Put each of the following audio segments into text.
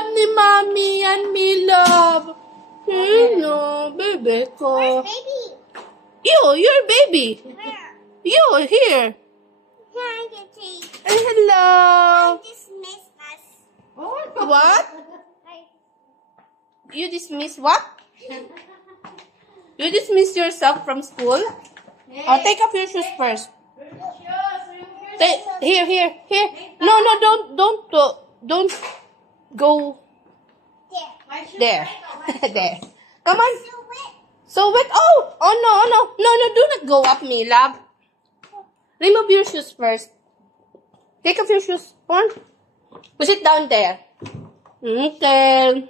love ni Mommy yan, me love. No, baby ko. Where's baby? You're baby. Where? You, here. Here I can see. Hello. I dismiss us. What? You dismiss what? You dismiss yourself from school? Oh, take off your shoes first. Here. No, don't go there. There. Come on. So wet. Oh no, do not go up, me love. Remove your shoes first. Take off your shoes. Come on. Push it down there. Okay.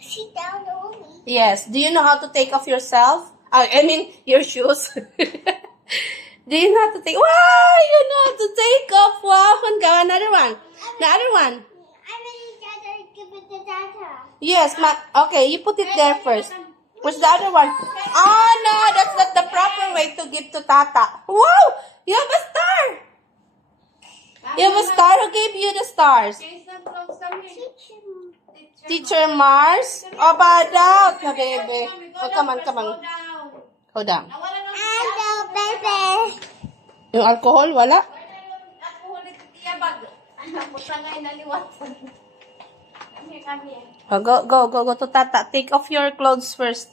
Sit down only. Yes. Do you know how to take off yourself? I mean, your shoes. Do you know how to take? Wow, you know how to take off. Wow, another one. Another one. I really gotta give it to Dada. Yes, okay, you put it there first. Where's the other one? Oh no, that's not the proper way to give to Tata. Wow, you have a star. You have a star. Who gave you the stars? Teacher Mars? Oh, bad out, baby. Oh, come on. Go down. Hello, baby. Yung alcohol, wala? Oh, go to Tata. Take off your clothes first.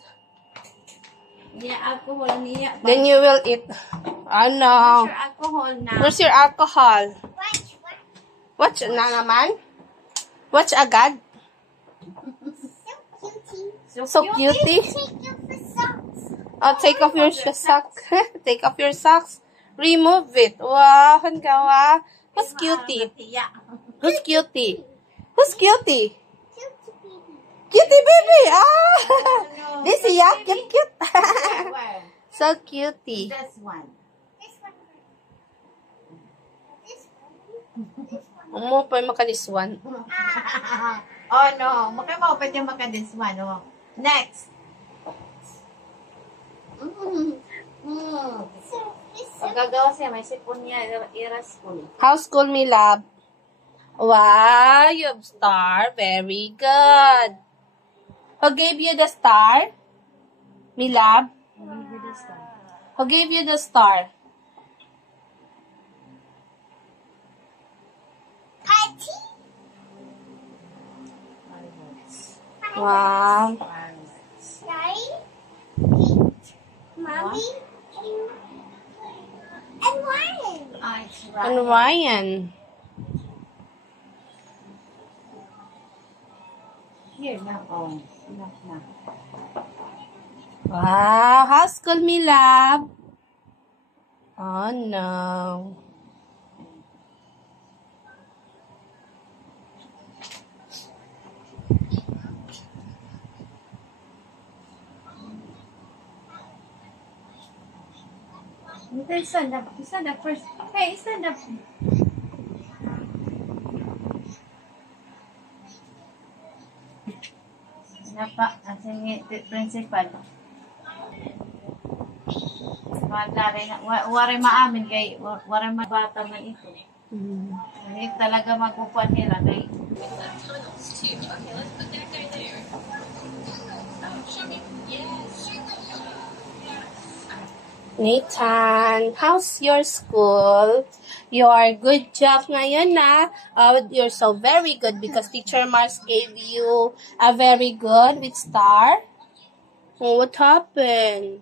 Then you will eat. Oh no. Where's your alcohol? Watch na naman? Watch agad? So cutie. Oh, take off your socks. Take off your socks. Remove it. Wow, gawa. Who's cutie? Who's cutie? Who's cutie? Cutie baby. Ah, this is cute. So cutie. This one. Mo pa maka this one. Oh no, pwede maka this one. Oh. Next. Gagawa siya, may sipon niya, iras ko. How's school, me love? Wow, you have star. Very good. Who gave you the star? Me love? Who gave you the star? Wow. Mommy and Ryan. And Ryan. Here na, oh. Enough na. Wow, how's school, me love? Oh no. Stand up first. Hey, stand up. Napa, sige, principal. Waray maamin kay waray mabata man ito. Hindi talaga magpupuan nila kay Nathan, how's your school? Your good job ngayon na. You're so very good because Teacher Mars gave you a very good with star. Oh, what happened?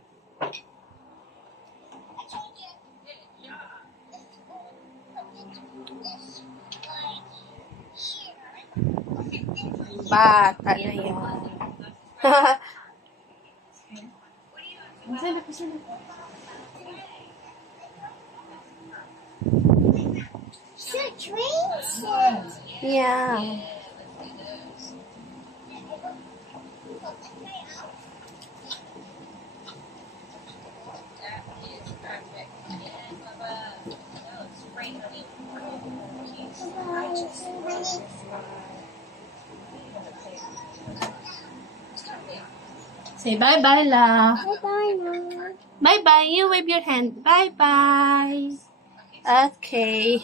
Bata na yun. Yeah. Say bye-bye, la. Bye-bye, Mom. Bye-bye. You wave your hand. Bye-bye. Okay.